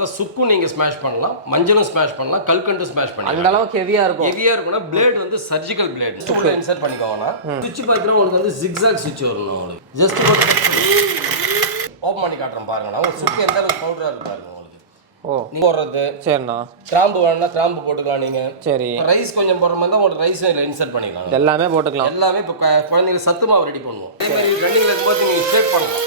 பார்த்தா சுக்கும் நீங்க ஸ்மாஷ் பண்ணலாம், மஞ்சளும் ஸ்மாஷ் பண்ணலாம், கல்கண்டும் ஸ்மாஷ் பண்ணலாம். அந்த அளவுக்கு ஹெவியா இருக்கும். ஹெவியா இருக்கும்னா பிளேட் வந்து சர்ஜிக்கல் பிளேட். உள்ள இன்சர்ட் பண்ணிக்கோங்கனா சுவிட்ச் பாத்தீங்கன்னா உங்களுக்கு வந்து zigzag சுவிட்ச் வரும் உங்களுக்கு. ஜஸ்ட் ஓபன் பண்ணி காட்டுறேன் பாருங்கண்ணா. ஒரு சுக்கு எந்த அளவுக்கு பவுடரா இருக்கு பாருங்க உங்களுக்கு. ஓ நீங்க போடுறது சரிண்ணா. கிராம்பு வேணும்னா கிராம்பு போட்டுக்கலாம் நீங்க. சரி. ரைஸ் கொஞ்சம் போடுற மாதிரி தான் உங்களுக்கு ரைஸ் இதுல இன்சர்ட் பண்ணிக்கலாம். எல்லாமே போட்டுக்கலாம். எல்லாமே இப்போ குழந்தைங்க சத்து மாவு ரெடி பண்ணுவோம். அதே மாதிரி ரன்னிங்ல இருக்கும்போது நீங்க ஷேக் பண்ணலாம்.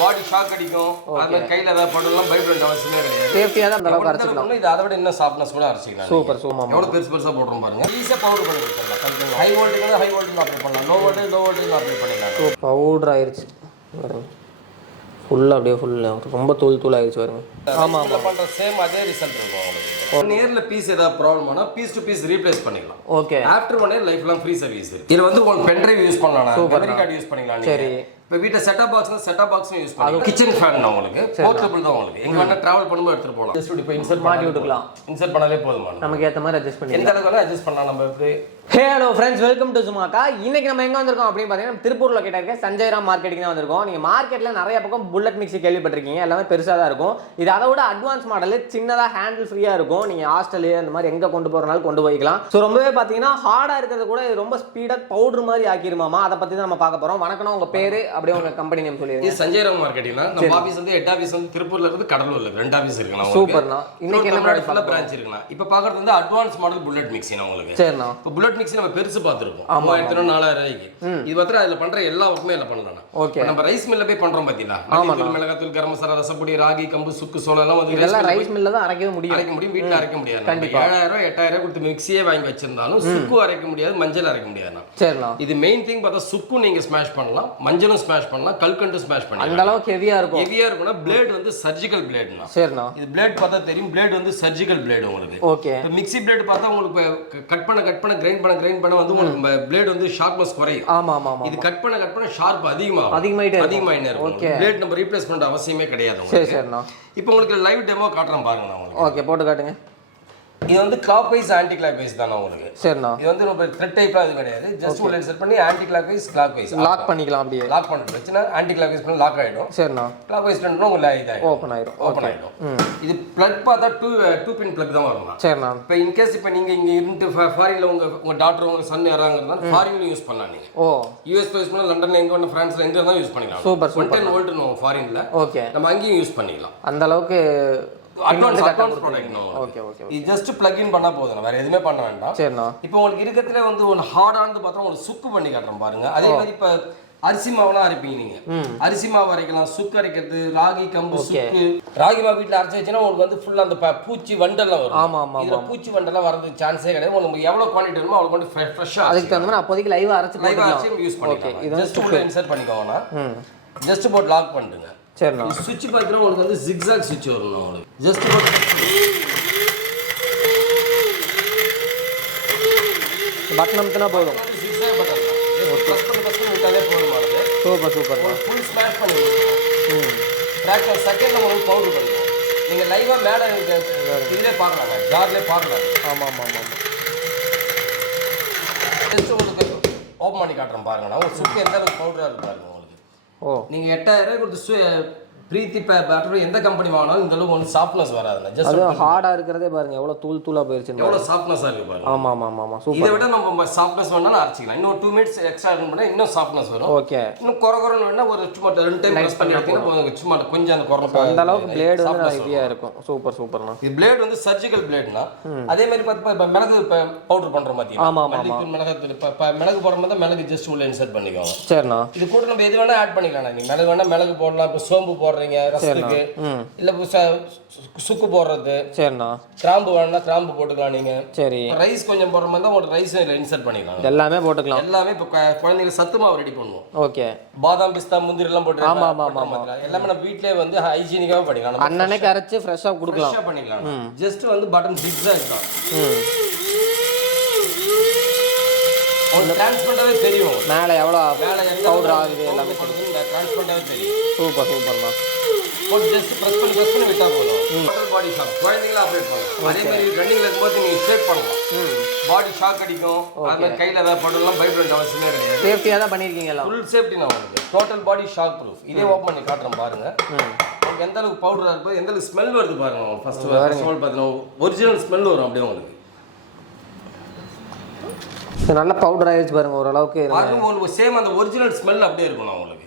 பாடி ஷாக் அடிக்கும். அது மாதிரி கையில ஏதாவது போடலாம், பயப்பட அவசியமே கிடையாது. சேஃப்டியா தான் அந்த அளவுக்கு அரைச்சிக்கலாம். இது அதை விட இன்னும் சாஃப்ட்னஸ் கூட அரைச்சிக்கலாம். Super super. எவ்வளவு பெருசா போடுறோம் பாருங்க. ஈஸியா பவுடர் பண்ணி கொடுத்துடலாம். High voltage high voltage apply பண்ணலாம், லோ வோல்டேஜ் அப்ளை பண்ணிடலாம். பவுடர் ஆயிருச்சு ஃபுல்லா, அப்படியே ஃபுல்லா ரொம்ப தூள் ஆயிடுச்சு பாருங்க. ஆமா ஆமா பண்ற சேம் அதே ரிசல்ட் இருக்கும் உங்களுக்கு. நேர்ல பீஸ் ஏதாவது ப்ராப்ளம் ஆனா பீஸ் டு பீஸ் ரீப்ளேஸ் பண்ணிக்கலாம். Okay. After 1 year life long free service இருக்கு. இதுல வந்து உங்களுக்கு பென் டிரைவ் யூஸ் பண்ணலாம், மெமரி கார்டு யூஸ் பண்ணிக்கலாம் நீங்க. சரி. இப்போ வீட்ல செட்டப் பாக்ஸ்ல யூஸ் பண்ணலாம். கிச்சன் ஃபேன் தான் உங்களுக்கு, போர்ட்டபிள் தான் உங்களுக்கு. எங்க வேணா டிராவல் பண்ணும்போது எடுத்துட்டு போலாம். ஜஸ்ட் இப்போ இன்சர்ட் மாட்டி விட்டுக்கலாம். இன்சர்ட் பண்ணாலே போதுமா, நமக்கு ஏத்த மாதிரி அட்ஜஸ்ட் பண்ணி எந்த அளவுக்கு வேணா அட்ஜஸ்ட் பண்ணலாம் நம்ம. இப்படி ஹலோ ஃப்ரெண்ட்ஸ், வெல்கம் டு சுமாக்கா. இன்னைக்கு நம்ம எங்க வந்திருக்கோம் அப்படின்னு பார்த்தீங்கன்னா திருப்பூர்ல இருக்க சஞ்சயராம் மார்க்கெட்டுக்கு தான் வந்திருக்கோம். நீங்க மார்க்கெட்ல நிறைய பக்கம் புல்லட் மிக்சி கேள்விப்பட்டிருக்கீங்க, எல்லாமே பெருசா தான் இருக்கும். இது அதை விட அட்வான்ஸ் மாடல், சின்னதா ஹேண்டில் ஃப்ரீயா இருக்கும். நீங்க ஹாஸ்டல் அந்த மாதிரி எங்க கொண்டு போறனாலும் கொண்டு போய்க்கலாம். ஸோ ரொம்பவே பார்த்தீங்கன்னா ஹார்டா இருக்கிறது கூட இது ரொம்ப ஸ்பீடா பவுடர் மாதிரி ஆக்கிருமாமா. அதை பத்தி தான் நம்ம பார்க்க போறோம். வணக்கம், உங்க பேரு அப்படியே உங்க கம்பெனி நேம் சொல்லிருங்க. இது சஞ்சயராம் மார்க்கெட்டிங்னா நம்ம ஆபீஸ் வந்து ஹெட் ஆபீஸ் வந்து திருப்பூர்ல இருந்து கடலூர்ல இருக்கு. ரெண்டு ஆபீஸ் இருக்குனா. சூப்பர்ண்ணா. இன்னைக்கு என்ன பிரான்ச் இருக்குனா. இப்போ பார்க்கிறது வந்து அட்வான்ஸ் மாடல் புல்லட் மிக்சி உங்களுக்கு. சரிண்ணா. இப்போ புல்லட் மிக்சி நம்ம பெருசு பார்த்துருக்கோம் 3000 4000 இது பத்திர அதுல பண்ற எல்லா ஒர்க்குமே இல்ல பண்ணலாம். ஓகே. நம்ம ரைஸ் மில்ல போய் பண்றோம் பாத்தீங்களா, மிளகாத்தூள், கரம் மசாலா, ரசப்பொடி, ராகி, கம்பு, சுக்கு, சோளம் எல்லாம் வந்து இதெல்லாம் ரைஸ் மில்ல தான் அரைக்க முடியும். வீட்ல அரைக்க முடியாது. 7000 8000 கொடுத்து மிக்ஸியே வாங்கி வச்சிருந்தாலும் சுக்கு அரைக்க முடியாது, மஞ்சள் அரைக்க முடியாது. சரிண்ணா. இது மெயின் திங் பார்த்தா சுக்கு நீங்க ஸ்மாஷ் பண்ணலாம், மஞ்சளும் ஸ்மாஷ் பண்ணலாம், கல்கண்டும் ஸ்மாஷ் பண்ணலாம். அந்த அளவுக்கு ஹெவியா இருக்கும். ஹெவியா இருக்கும்னா பிளேட் வந்து சர்ஜிக்கல் பிளேட்னா. சரிண்ணா. இது பிளேட் பார்த்தா தெரியும், பிளேட் வந்து சர்ஜிக்கல் பிளேட் உங்களுக்கு. ஓகே. இப்போ மிக்ஸி பிளேட் பார்த்தா உங்களுக்கு கட் பண்ண கிரைண்ட் பண்ண வந்து உங்களுக்கு பிளேட் வந்து ஷார்ப்னஸ் குறையும். ஆமா ஆமா ஆமா. இது கட் பண்ண ஷார்ப் அதிகமாயிட்டே இருக்கும். ஓகே. பிளேட் நம்ம ரீப்ளேஸ் பண்ண அவசியமே கிடையாது. சரி சரிண்ணா. இப்போ உங்களுக்கு லைவ் டெமோ காட்டுறேன் பாருங்க நான் உங்களுக்கு. ஓகே, போட்டு காட்டுங்க. இது வந்து clockwise anticlockwise தான உங்களுக்கு. சரிண்ணா. இது வந்து நம்ம த்ரெட் டைப்ல அது கிடையாது. ஜஸ்ட் உள்ள இன்சர்ட் பண்ணி anticlockwise clockwise lock பண்ணிக்கலாம். அப்படியே லாக் பண்ணிட்டு வெச்சனா ஆன்டி கிளாக் வைஸ் பண்ணி லாக் ஆயிடும். சரிண்ணா. கிளாக் வைஸ் பண்ணா உங்களுக்கு இதாயிடும், ஓபன் ஆயிடும். இது பிளக் பார்த்தா 2 பின் பிளக் தான் வரும். சரிண்ணா. இப்போ இன் கேஸ் இப்போ நீங்க இங்க இருந்து ஃபாரின்ல உங்க டாக்டர் உங்க சன் யாராங்கறதா ஃபாரின்ல யூஸ் பண்ணலாம் நீங்க. ஓ. யுஎஸ் யூஸ் பண்ணலாம், லண்டன்ல எங்க வேணா பிரான்ஸ்ல எங்க வேணா யூஸ் பண்ணிக்கலாம். Super super. 10 வோல்ட் நோ ஃபாரின்ல. ஓகே. நம்ம அங்கேயும் யூஸ் பண்ணிக்கலாம். அந்த அளவுக்கு advance product no. Okay okay. இது ஜஸ்ட் பிளக் இன் பண்ணா போதும், வேற எதுமே பண்ண வேண்டாம். சரிண்ணா. இப்போ உங்களுக்கு இருக்கத்துல வந்து ஒரு ஹார்டானது பார்த்தா உங்களுக்கு சுக்கு பண்ணி காட்டுறேன் பாருங்க. அதே மாதிரி இப்ப அரிசி மாவுலாம் அரைப்பீங்க நீங்க. அரிசி மாவு அரைக்கலாம், சுக்கு அரைக்கிறது, ராகி, கம்பு, சுக்கு. ராகி மாவு வீட்ல அரைச்சு வச்சா உங்களுக்கு வந்து ஃபுல்லா அந்த பூச்சி வண்டெல்லாம் வரும். ஆமா ஆமா. இதுல பூச்சி வண்டெல்லாம் வரதுக்கு சான்ஸே கிடையாது. உங்களுக்கு எவ்வளவு குவாண்டிட்டி வேணுமோ அவ்வளவு கொண்டு ஃப்ரெஷ்ஷா அதுக்கு தகுந்த மாதிரி அப்போதைக்கு லைவ் அரைச்சு யூஸ் பண்ணிக்கலாம். இது ஜஸ்ட் உள்ள இன்சர்ட் பண்ணிக்கோங்கனா ஜஸ்ட் போட் லாக் பண்ணிடுங்க. சரிண்ணா. சுவிட்ச் பாத்தீங்கன்னா உங்களுக்கு வந்து zigzag சுவிட்ச் வரும் உங்களுக்கு. ஜஸ்ட் போட் பட்டன் அமுத்தினா போதும். zigzag button. பிரஸ் பண்ணி விட்டாலே போதும் ማለት. Super super. ஃபுல் ஸ்மாஷ் பண்ணி ஃபிராக்ஷன் செகண்ட்ல உங்களுக்கு பவுடர் பண்ணுங்க. நீங்க லைவா மேல இதுலயே பார்க்கலாம், ஜார்லயே பார்க்கலாம். ஆமா ஆமா ஆமா. ஜஸ்ட் உங்களுக்கு ஓபன் பண்ணி காட்டுறேன் பாருங்க. ஒரு சுக்கு எந்த அளவுக்கு பவுடரா இருக்கு பாருங்க உங்களுக்கு. ஓ. நீங்க 8000 கொடுத்து பிரீத்தி பேட்டர் எந்த கம்பெனி வாங்கினாலும் இந்த அளவுக்கு வந்து சாஃப்ட்னஸ் வராதுங்க. ஜஸ்ட் அது ஹார்டா இருக்கறதே பாருங்க எவ்வளவு தூளா போயிருச்சு. எவ்வளவு சாஃப்ட்னஸா இருக்கு பாருங்க. ஆமா ஆமா ஆமா. சூப்பர். இதை விட நம்ம சாஃப்ட்னஸ் வேணாலும் அரைச்சிக்கலாம். இன்னும் 2 மினிட்ஸ் எக்ஸ்ட்ரா ரன் பண்ணா இன்னும் சாஃப்ட்னஸ் வரும். ஓகே. இன்னும் கொரகொரன்னு வேணா ஒரு சும்மா 2 டைம் பிரஸ் பண்ணி எடுத்தீங்கன்னா சும்மா கொஞ்சம் அந்த கொரகொர அந்த அளவுக்கு பிளேட் வந்து ஹெவியா இருக்கும். சூப்பர் சூப்பர்ண்ணா. இது பிளேட் வந்து சர்ஜிக்கல் பிளேட்னா. அதே மாதிரி இப்ப மிளகு பவுடர் பண்றோம் பாத்தீங்களா. ஆமா ஆமா. மிளகு மிளகு போடும்போது மிளகு ஜஸ்ட் உள்ள இன்சர்ட் பண்ணிக்கோங்க. சரிண்ணா. இது கூட நம்ம எது வேணா ஆட் பண்ணிக்கலாம். நீங்க மிளகு வேணா மிளகு போடலாம். இப்ப சோம்பு போடுறீங்க ரசத்துக்கு, இல்ல சுக்கு போடுறது. சரிண்ணா. கிராம்பு வேணா கிராம்பு போட்டுக்கலாம் நீங்க. சரி. ரைஸ் கொஞ்சம் போடுற மாதிரி தான் உங்களுக்கு ரைஸ் இதுல இன்சர்ட் பண்ணிக்கலாம். எல்லாமே போட்டுக்கலாம். எல்லாமே இப்ப குழந்தைங்க சத்து மாவு ரெடி பண்ணுவோம். ஓகே. பாதாம், பிஸ்தா, முந்திரி எல்லாம் போட்டு. ஆமா ஆமா ஆமா. எல்லாமே நம்ம வீட்லயே வந்து ஹைஜீனிக்காவே பண்ணிக்கலாம். அன்னன்னைக்கு அரைச்சு ஃப்ரெஷ்ஷா கொடுக்கலாம். ஃப்ரெஷ்ஷா பண்ணிக்கலாம். ஜஸ்ட் வந்து பட்டன் zigzag தான். உங்களுக்கு டிரான்ஸ்பரண்டாவே தெரியும். மேல எவ்வளவு பவுடர் ஆகுது எல்லாமே டிரான்ஸ்பரண்டாவே தெரியும். சூப்பர் சூப்பர்மா. போட்டு ஜஸ்ட் பிரஸ் பண்ணி விட்டா போதும். டோட்டல் பாடி ஷாக் குழந்தைங்களா அப்ளை பண்ணலாம். அதே மாதிரி ரன்னிங்ல இருக்கும்போது நீங்க ஷேக் பண்ணலாம். பாடி ஷாக் அடிக்கும். அது மாதிரி கையில ஏதாவது போடலாம், பயப்பட அவசியமே கிடையாது. சேஃப்டியா தான் பண்ணிருக்கீங்க எல்லாம். ஃபுல் சேஃப்டி நான் உங்களுக்கு. டோட்டல் பாடி ஷாக் ப்ரூஃப். இதே ஓபன் பண்ணி காட்டுறேன் பாருங்க. எந்த அளவுக்கு பவுடரா இருக்கு எந்த அளவுக்கு ஸ்மெல் வருது பாருங்க ஃபர்ஸ்ட் பார்த்தீங்கன்னா ஒரிஜினல் ஸ்மெல் வரும் அப்படியே உங்களுக்கு நல்ல பவுடர் ஆயிடுச்சு பாருங்க ஓரளவுக்கு உங்களுக்கு சேம் அந்த ஒரிஜினல் ஸ்மெல் அப்படியே இருக்கும் உங்களுக்கு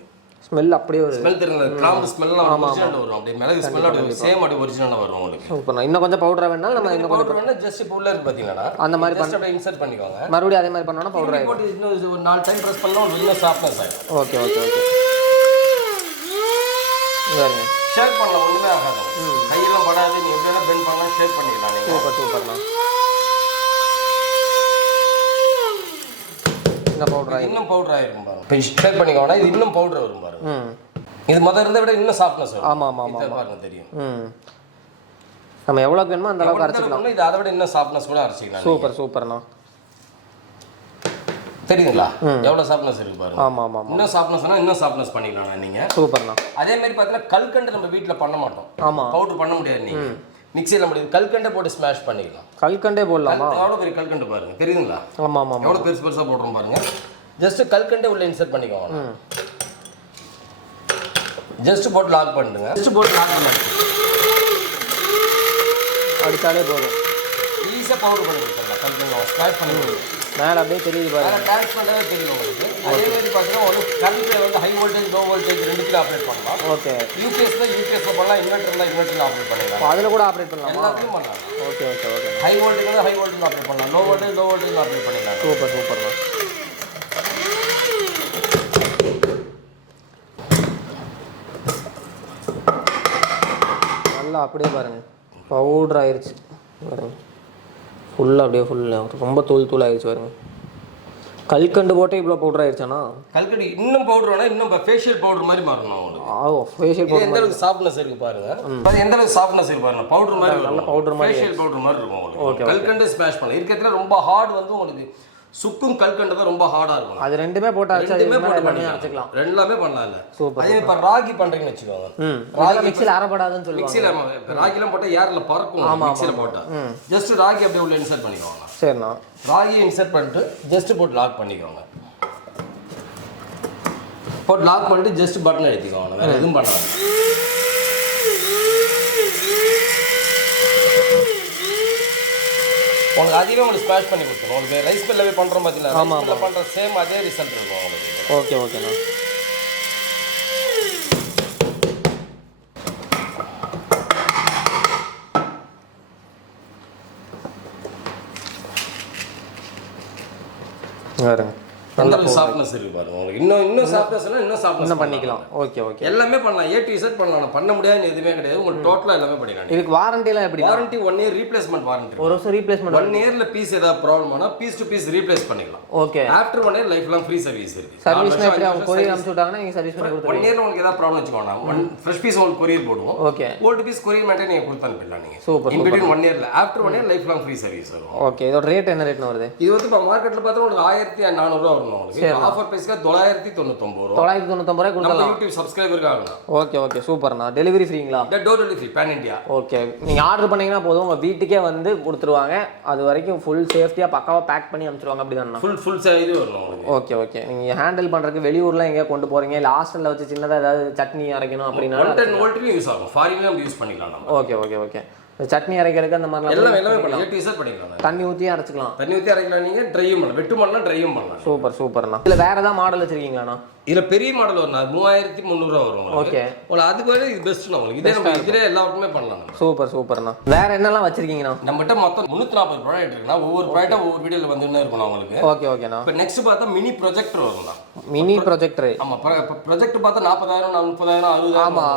ஸ்மெல் அப்படியே ஒரு ஸ்மெல் தெரியுங்க கிராம்பு ஸ்மெல்லாம் ஒரிஜினல் வரும் அப்படியே மிளகு ஸ்மெல் அப்படியே சேம் அப்படியே ஒரிஜினலா வரும் உங்களுக்கு சூப்பர் இன்னும் கொஞ்சம் பவுடரா வேணாலும் நம்ம இன்னும் பவுடர் வேணா ஜஸ்ட் இப்போ உள்ள இருக்கு பாத்தீங்களா அந்த மாதிரி ஜஸ்ட் அப்படியே இன்சர்ட் பண்ணிக்கோங்க மறுபடியும் அதே மாதிரி பண்ணோம்னா பவுடர் ஆயிடும் போட்டு இன்னும் ஒரு 4 டைம் பிரஸ் பண்ணா ஒரு நல்ல சாஃப்ட்னஸ் ஆயிடும் ஓகே ஓகே ஓகே சரிங்க ஷேக் பண்ணலாம் ஒண்ணுமே ஆகாது கையெல்லாம் படாது நீ எப்படி வேணா பெண்ட் பண்ணலாம் ஷேக் பண்ணிக்கலாம் நீங்க சூப்பர் சூப்பர்ண்ணா இன்னும் பவுடர் ஆயிருக்கும் பாருங்க இப்போ ஷேக் பண்ணிக்கோனா இது இன்னும் பவுடர் வரும் பாருங்க இது முதல்ல இருந்த விட இன்னும் சாஃப்ட்னஸ் வரும் ஆமா ஆமா ஆமா பாருங்க தெரியும் நம்ம எவ்வளவுக்கு வேணுமோ அந்த அளவுக்கு அரைச்சிக்கலாம் இது அதை விட இன்னும் சாஃப்ட்னஸ் கூட அரைச்சிக்கலாம் சூப்பர் சூப்பர்ண்ணா தெரியுங்களா எவ்வளவு சாஃப்ட்னஸ் இருக்கு பாருங்க ஆமா ஆமா இன்னும் சாஃப்ட்னஸ்னா இன்னும் சாஃப்ட்னஸ் பண்ணிக்கலாம் நீங்க சூப்பர்ண்ணா அதே மாதிரி பார்த்தீங்கன்னா கல்கண்டு நம்ம வீட்ல பண்ண மாட்டோம் ஆமா பவுடர் பண்ண முடியாது நீங்க மிக்ஸில முடியாது கல்கண்டே போட்டு ஸ்மாஷ் பண்ணிக்கலாம் கல்கண்டே போடலாமா எவ்வளவு பெரிய கல்கண்டு பாருங்க தெரியுங்களா ஆமா ஆமா எவ்வளவு பெருசு பெருசா போடுறோம் பாருங்க ஜஸ்ட் கல்கண்டே உள்ள இன்சர்ட் பண்ணிக்கோங்க ஜஸ்ட் போட்டு லாக் பண்ணுங்க ஜஸ்ட் போட்டு லாக் பண்ணுங்க அடிச்சாலே போதும் ஈஸியா பவுடர் பண்ணி கொடுத்துடலாம் கல்கண்டு ஸ்மாஷ் பண்ணி கொடுத்துடலாம் மேல அப்படியே தெரியுது பாருங்க ட்ரான்ஸ் பண்றதே தெரியும் உங்களுக்கு அதே மாதிரி பார்த்தீங்கன்னா உங்களுக்கு கரண்ட்ல வந்து ஹை வோல்டேஜ் லோ வோல்டேஜ் ரெண்டுத்துல ஆப்ரேட் பண்ணலாம் ஓகே யூபிஎஸ்ல பண்ணலாம் இன்வெர்ட்டர்ல ஆப்ரேட் பண்ணலாம் அதுல கூட ஆப்ரேட் பண்ணலாம் எல்லாத்தையும் பண்ணலாம் okay okay okay high voltage operate பண்ணலாம் லோ வோல்டேஜ் ஆப்ரேட் பண்ணிடலாம் சூப்பர் சூப்பர்ண்ணா நல்லா அப்படியே பாருங்க பவுடர் ஆயிடுச்சு பாருங்க ஃபுல்லாக அப்படியே ஃபுல்லாக ரொம்ப தூள் ஆயிடுச்சு பாருங்க கல்கண்டு போட்டே இவ்வளோ பவுடர் ஆயிடுச்சானா கல்கண்டு இன்னும் பவுடர் வேணா இன்னும் ஃபேஷியல் பவுடர் மாதிரி மாறணும் உங்களுக்கு ஃபேஷியல் பவுடர் எந்த அளவுக்கு சாஃப்ட்னஸ் இருக்கு பாருங்க எந்த அளவுக்கு சாஃப்ட்னஸ் இருக்கு பாருங்க பவுடர் மாதிரி நல்ல பவுடர் மாதிரி ஃபேஷியல் பவுடர் மாதிரி இருக்கும் உங்களுக்கு கல்கண்டு ஸ்மாஷ் பண்ணலாம் இருக்கிறதுல ரொம்ப ஹார்ட் வந்து உங்களுக்கு சுக்கும் கல்கண்டு தான் ரொம்ப ஹார்டா இருக்கும் அது ரெண்டுமே போட்டு எல்லாமே அரைச்சிக்கலாம் ரெண்டுமே பண்ணலாம் இல்ல அதே இப்ப ராகி பண்றீங்கன்னு வச்சுக்கோங்க ராகி மிக்ஸில அரைப்படாதுன்னு சொல்லுவாங்க மிக்ஸில ராகிலாம் போட்டா ஏர்ல பறக்கும் மிக்ஸில போட்டா ஜஸ்ட் ராகி அப்படியே உள்ள இன்சர்ட் பண்ணிக்கோங்க சரிண்ணா ராகி இன்சர்ட் பண்ணிட்டு ஜஸ்ட் போட்டு லாக் பண்ணிக்கோங்க போட்டு லாக் பண்ணிட்டு ஜஸ்ட் பட்டன் அழுத்திக்கோங்க வேற எதுவும் பண்ணாது உங்களுக்கு அதிகமாக உங்களுக்கு ஸ்மாஷ் பண்ணி கொடுத்துரும் உங்களுக்கு ரைஸ் மில்ல பண்ணுறோம் பார்த்தீங்கன்னா ரைஸ் மில்ல பண்ணுற சேம் அதே ரிசல்ட் இருக்கும் உங்களுக்கு ஓகே ஓகேண்ணா வேறுங்க நல்ல சாஃப்ட்னஸ் இருக்கு பாருங்க உங்களுக்கு இன்னும் சாஃப்ட்னஸ்னா இன்னும் சாஃப்ட்னஸ் பண்ணிக்கலாம் ஓகே ஓகே எல்லாமே பண்ணலாம் A to Z பண்ணலாம் பண்ண முடியாதுன்னு எதுவுமே கிடையாது உங்களுக்கு டோட்டலா எல்லாமே பண்ணிக்கலாம் இதுக்கு வாரண்டி எல்லாம் எப்படி வாரண்டி 1 இயர் ரீப்ளேஸ்மென்ட் வாரண்டி ஒரு வருஷம் ரீப்ளேஸ்மென்ட் 1 இயர்ல பீஸ் ஏதாவது ப்ராப்ளம் ஆனா பீஸ் டு பீஸ் ரீப்ளேஸ் பண்ணிக்கலாம் okay after 1 year life long free service இருக்கு சர்வீஸ்னா எப்படி அவங்க கொரியர் அனுப்பிச்சு விட்டாங்கன்னா நீங்க சர்வீஸ் பண்ணி கொடுத்துருவீங்க 1 இயர்ல உங்களுக்கு ஏதாவது ப்ராப்ளம் வெச்சுக்கோங்க ஃப்ரெஷ் பீஸ் உங்களுக்கு கொரியர் போடுவோம் ஓகே ஓல்ட் பீஸ் கொரியர் மட்டும் நீங்க கொடுத்து அனுப்பிடலாம் நீங்க சூப்பர் இன் பிட்வீன் 1 இயர்ல after 1 year life long free service வரும் ஓகே இதோட ரேட் என்ன ரேட்னு வருது இது வந்து இப்ப மார்க்கெட்ல பார்த்தா உங்களுக்கு 1400 ரூபாய் வரும் உங்களுக்கு ஆஃபர் பிரைஸ்க்கு 999 ரூபாய் 999 ரூபாய் கொடுத்தலாம் நம்ம யூடியூப் சப்ஸ்கிரைபருக்கு ஆகலாம் ஓகே ஓகே சூப்பர்ண்ணா டெலிவரி ஃப்ரீங்களா door delivery free pan India okay நீங்க ஆர்டர் பண்ணீங்கன்னா போதும் உங்க வீட்டுக்கே வந்து கொடுத்துருவாங்க அது வரைக்கும் ஃபுல் சேஃப்டியா பக்காவா பேக் பண்ணி அனுப்பிச்சிருவாங்க அப்படிதானே ஃபுல் இது வரும் உங்களுக்கு ஓகே ஓகே நீங்க ஹேண்டில் பண்றதுக்கு வெளியூர்ல எங்க கொண்டு போறீங்க இல்ல ஹாஸ்டல்ல வச்சு சின்னதா ஏதாவது சட்னி அரைக்கணும் அப்படின்னா 110 வோல்ட்லயும் யூஸ் ஆகும் ஃபாரின்லயும் யூஸ் பண்ணிக்கலாம் நம்ம ஓகே ஓகே ஓகே சட்னி அரைக்கிறதுக்கு அந்த மாதிரி எல்லாமே பண்ணலாம் A to Z பண்ணிக்கலாம் தண்ணி ஊற்றி அரைச்சிக்கலாம் தண்ணி ஊற்றி அரைக்கலாம் நீங்க ட்ரையும் பண்ணலாம் வெட்டு பண்ணலாம் ட்ரையும் பண்ணலாம் சூப்பர்ண்ணா இல்ல வேற ஏதாவது மாடல் வச்சிருக்கீங்களாண்ணா இதுல பெரிய மாடல் வரும் 3300 ரூபாய் வரும் ஓகே அதுக்கு வேற இது பெஸ்ட் உங்களுக்கு இதே நம்ம இதுல எல்லாருக்குமே பண்ணலாம் சூப்பர்ண்ணா வேற என்னெல்லாம் வச்சிருக்கீங்கண்ணா நம்மகிட்ட மொத்தம் 340 ப்ராடக்ட் இருக்குன்னா ஒவ்வொரு ப்ராடக்ட்டா ஒவ்வொரு வீடியோல வந்துன்னே இருக்கும் உங்களுக்கு ஓகேண்ணா இப்போ நெக்ஸ்ட் பார்த்தா மினி ப்ரொஜெக்டர் வரும்ண்ணா மினி ப்ரொஜெக்டர் ஆமா ப்ரொஜெக்டர் பார்த்தா 40000 30000 60000 ஆமா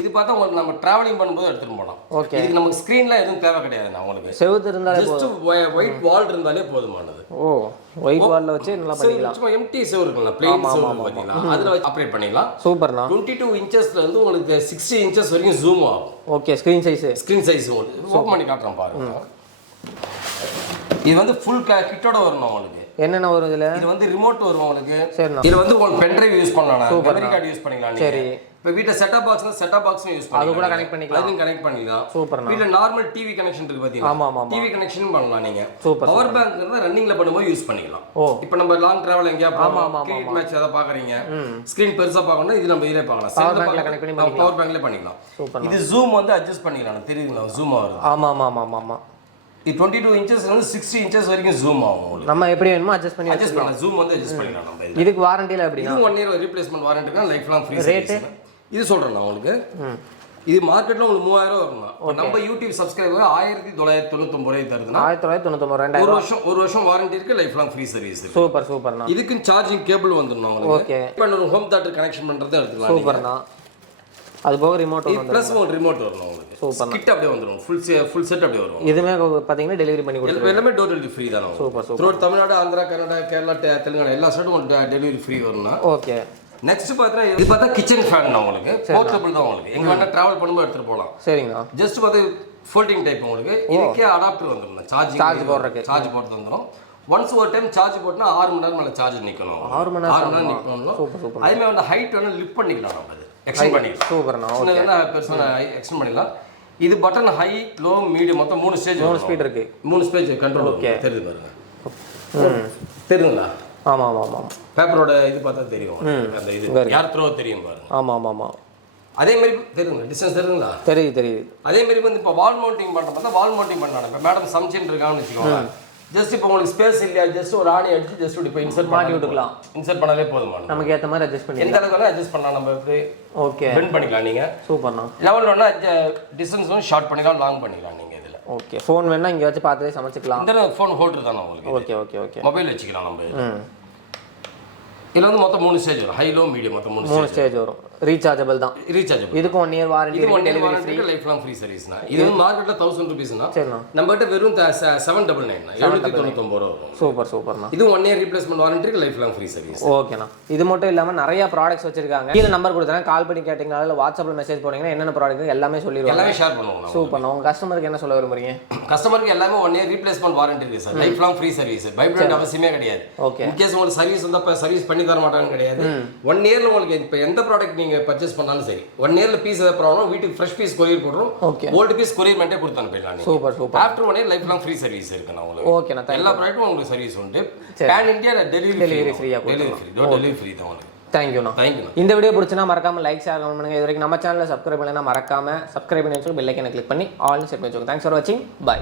இது பார்த்தா உங்களுக்கு நம்ம டிராவலிங் பண்ணும்போது எடுத்துட்டு போலாம் ஓகே இதுக்கு நமக்கு ஸ்கிரீன்ல எதுவும் தேவை கிடையாதுண்ணா உங்களுக்கு செவுத்து இருந்தாலே ஜஸ்ட் ஒயிட் வால் இருந்தாலே போதுமானது ஓ ஒயிட் வால்ல வச்சு நல்லா பண்ணிக்கலாம் சும்மா எம்டி செவர் இருக்குல்ல ப்ளெயின் செவர் பாத்தீங்களா அதுல வச்சு ஆபரேட் பண்ணிக்கலாம் சூப்பர்ண்ணா 22 இன்ச்சஸ்ல இருந்து உங்களுக்கு 60 இன்ச்சஸ் வரைக்கும் ஜூம் ஆகும் ஓகே ஸ்கிரீன் சைஸ் உங்களுக்கு ஓபன் பண்ணி காட்டுறேன் பாருங்க இது வந்து ஃபுல் கிட்டோட வரணும் உங்களுக்கு என்னென்ன வரும் இதுல இது வந்து ரிமோட் வரும் உங்களுக்கு சரிண்ணா இது வந்து உங்களுக்கு பென் டிரைவ் யூஸ் பண்ணலாம் மெமரி கார்டு யூஸ் பண்ணிக்கலாம் சரி இப்போ வீட்டில் செட்டப் பாக்ஸும் யூஸ் பண்ணலாம். அது கூட கனெக்ட் பண்ணிக்கலாம். அதுவும் கனெக்ட் பண்ணிக்கலாம். சூப்பர்ண்ணா. வீட்டில் நார்மல் டிவி கனெக்ஷன் இருக்கு பார்த்தீங்கன்னா, ஆமாம் ஆமாம், டிவி கனெக்ஷன் பண்ணலாம் நீங்கள். சூப்பர். பவர் பேங்க் இருந்தால் ரன்னிங்கில் பண்ணும்போது யூஸ் பண்ணிக்கலாம். இப்போ நம்ம லாங் டிராவல் எங்கேயா போகலாம், கிரிக்கெட் மேட்ச் எதாவது பார்க்குறீங்க, ஸ்க்ரீன் பெருசாக பார்க்கணும்னா இது நம்ம இதிலே பார்க்கலாம். பவர் பேங்க்ல கனெக்ட் பண்ணி பவர் பேங்க்லேயே பண்ணிக்கலாம். சூப்பர். இது ஜூம் வந்து அட்ஜஸ்ட் பண்ணிக்கலாம், தெரியுதுங்களா? ஜூம் ஆகுது. ஆமாம் ஆமாம் ஆமாம் ஆமாம். இது 22 இன்ச்சஸ் வந்து 60 இன்ச்சஸ் வரைக்கும் ஜூம் ஆகும் உங்களுக்கு. நம்ம எப்படி வேணுமோ அட்ஜஸ்ட் பண்ணலாம். ஜூம் வந்து அட்ஜஸ்ட் பண்ணிக்கலாம் நம்ம. இதுக்கு வாரண்டில எப்படி? இது 1 இயர் ரீப்ளேஸ்மென்ட் வாரண்டி தான், லைஃப் லாங் ஃப்ரீ. ரேட் இது சொல்றேன் நான் உங்களுக்கு. இது மார்க்கெட்ல உங்களுக்கு 3000 வரும். நம்ம யூடியூப் சப்ஸ்கிரைபர் 1999 ரூபாய் தருதுன்னா 1999 ஒரு வருஷம் வாரண்டி இருக்கு, லைஃப் லாங் ஃப்ரீ சர்வீஸ் இருக்கு. சூப்பர் சூப்பர்ண்ணா. இதுக்கு சார்ஜிங் கேபிள் வந்துரும் உங்களுக்கு. ஓகே. இப்போ ஒரு ஹோம் தியேட்டர் கனெக்ஷன் பண்றதே எடுத்துக்கலாம். சூப்பர்ண்ணா. அது போக ரிமோட் வந்து ப்ளஸ் ஒரு ரிமோட் வரும் உங்களுக்கு. சூப்பர். கிட் அப்படியே வந்துரும். ஃபுல் செட் அப்படியே வரும். இதுமே பாத்தீங்கன்னா டெலிவரி பண்ணி கொடுத்துருவோம். எல்லாமே டோர் டெலிவரி ஃப்ரீ தான். Super super. Through Tamil Nadu, Andhra, Karnataka, Kerala, Telangana எல்லா ஸ்டேட்டும் டெலிவரி ஃப்ரீ வரும்னா. ஓகே. நெக்ஸ்ட் பார்த்தா இது பார்த்தா கிச்சன் ஃபேன் தான் உங்களுக்கு. போர்ட்டபிள் தான் உங்களுக்கு. எங்க வேணா டிராவல் பண்ணும்போது எடுத்துட்டு போலாம். சரிங்க. ஜஸ்ட் பார்த்தா ஃபோல்டிங் டைப் உங்களுக்கு. இதுக்கே அடாப்டர் வந்துரும். சார்ஜ் போடுறது வந்துரும். ஒன்ஸ் ஒரு டைம் சார்ஜ் போட்டா 6 மணி நேரம் மேல சார்ஜ் நிக்கணும். 6 மணி நேரம் நிக்கணும். Super super. அதே மாதிரி வந்து ஹைட் வேணா லிஃப்ட் பண்ணிக்கலாம் நம்ம. அது எக்ஸ்டெண்ட் பண்ணிக்கலாம். சூப்பர்ண்ணா. ஓகே. சின்னதா பெருசா எக்ஸ்டெண்ட் பண்ணிக்கலாம். இது பட்டன் ஹை, லோ, மீடியம் மொத்தம் 3 ஸ்டேஜ். 3 ஸ்பீட் இருக்கு. 3 ஸ்டேஜ் கண்ட்ரோல். ஓகே. தெரியுது பாருங்க. தெரியுங்களா? ஆமா ஆமா ஆமா. பேப்பரோட இது பார்த்தா தெரியும். அந்த இது யார் த்ரோ தெரியும் பாருங்க. ஆமா ஆமா ஆமா. அதே மாதிரி தெரியுங்க, டிஸ்டன்ஸ் தெரியுங்களா? தெரியுது. அதே மாதிரி வந்து இப்போ வால் மவுண்டிங் பண்ற பார்த்தா வால் மவுண்டிங் பண்ணலாம். இப்போ மேடம் சமைச்சிட்டு இருக்காங்கன்னு வச்சுக்கோங்க. ஜஸ்ட் இப்போ உங்களுக்கு ஸ்பேஸ் இல்லையா, ஜஸ்ட் ஒரு ஆணி அடிச்சு ஜஸ்ட் இப்போ இன்சர்ட் மாட்டி விட்டுக்கலாம். இன்சர்ட் பண்ணாலே போதுமா? நமக்கு ஏற்ற மாதிரி அட்ஜஸ்ட் பண்ணி எந்த அளவுக்கு அட்ஜஸ்ட் பண்ணலாம். நம்ம இப்படி ஓகே பெண்ட் பண்ணிக்கலாம். நீங்க சூப்பர்ண்ணா. லெவல் வேணா டிஸ்டன்ஸ் வந்து ஷார்ட் பண்ணிக்கலாம், லாங் பண்ணிக்கலாம் நீங்க இதுல. ஓகே. ஃபோன் வேணா இங்க வச்சு பார்த்துட்டே சமைச்சிக்கலாம். இந்த ஃபோன் ஹோல்டர் தானே உங்களுக்கு. Okay okay okay. மொபைல் வச்சுக்கலாம் நம்ம. இதுல வந்து மொத்தம் 3 ஸ்டேஜ் வரும். ஹை, லோ, மீடியம் மொத்தம் 3 ஸ்டேஜ் வரும். ரீசார்ஜபிள் தான். ரீசார்ஜபிள். இதுக்கு 1 இயர் வாரண்டி. இது 1 year warranty, life long free சர்வீஸ்னா. இது வந்து மார்க்கெட்ல 1000 ரூபீஸ்னா நம்மகிட்ட வெறும் 799 799 ரூபாய் வரும். சூப்பர் சூப்பர்ண்ணா. இது 1 year replacement warranty, life long free service. ஓகேண்ணா. இது மட்டும் இல்லாம நிறைய ப்ராடக்ட்ஸ் வச்சிருக்காங்க. கீழ நம்பர் கொடுத்தறேன், கால் பண்ணி கேட்டிங்கனா இல்ல வாட்ஸ்அப்ல மெசேஜ் போடுங்க, என்னென்ன ப்ராடக்ட் எல்லாமே சொல்லிடுவாங்க. எல்லாமே ஷேர் பண்ணுவாங்க. சூப்பர்ண்ணா. உங்க கஸ்டமருக்கு என்ன சொல்ல விரும்புறீங்க? கஸ்டமருக்கு எல்லாமே 1 இயர் ரீப்ளேஸ்மென்ட் வாரண்டி இருக்கு sir. Life long free service. பயப்பட அவசியமே கிடையாது. ஓகே. இன் கேஸ் உங்களுக்கு சர்வீஸ் வந்தா சர்வீஸ் பண்ணி தர மாட்டாங்க கிடையாது. 1 இயர்ல உங்களுக்கு இப்போ எந்த ப்ராடக்ட் நீங்க பர்ச்சேஸ் பண்ணாலும் சரி, 1 இயர்ல பீஸ் ஏதாவது ப்ராப்ளம் வீட்டுக்கு ஃப்ரெஷ் பீஸ் கொரியர் போடுறோம். ஓகே. ஓல்ட் பீஸ் கொரியர் மெண்டே கொடுத்து அனுப்பிடலாம். Super super. After 1 year life long free service இருக்கு நான் உங்களுக்கு. ஓகேண்ணா. எல்லா ப்ராடக்ட்டும் உங்களுக்கு சர்வீஸ் உண்டு. பேன் இந்தியா டெலிவரி ஃப்ரீயா கொடுத்துருவோம். டெலிவரி ஃப்ரீ தான் உங்களுக்கு. தேங்க்யூண்ணா. இந்த வீடியோ பிடிச்சினா மறக்காம லைக், ஷேர், கமெண்ட் பண்ணுங்க. இது வரைக்கும் நம்ம சேனலை சப்ஸ்கிரைப் பண்ணலைன்னா மறக்காம சப்ஸ்கிரைப் பண்ணி வச்சுக்கோ, பெல் ஐக்கனை கிளிக் பண்ணி ஆல் செட் பண்ணி வச்சுக்கோங்க. தேங்க்ஸ் ஃபார் வாட்சிங். பை.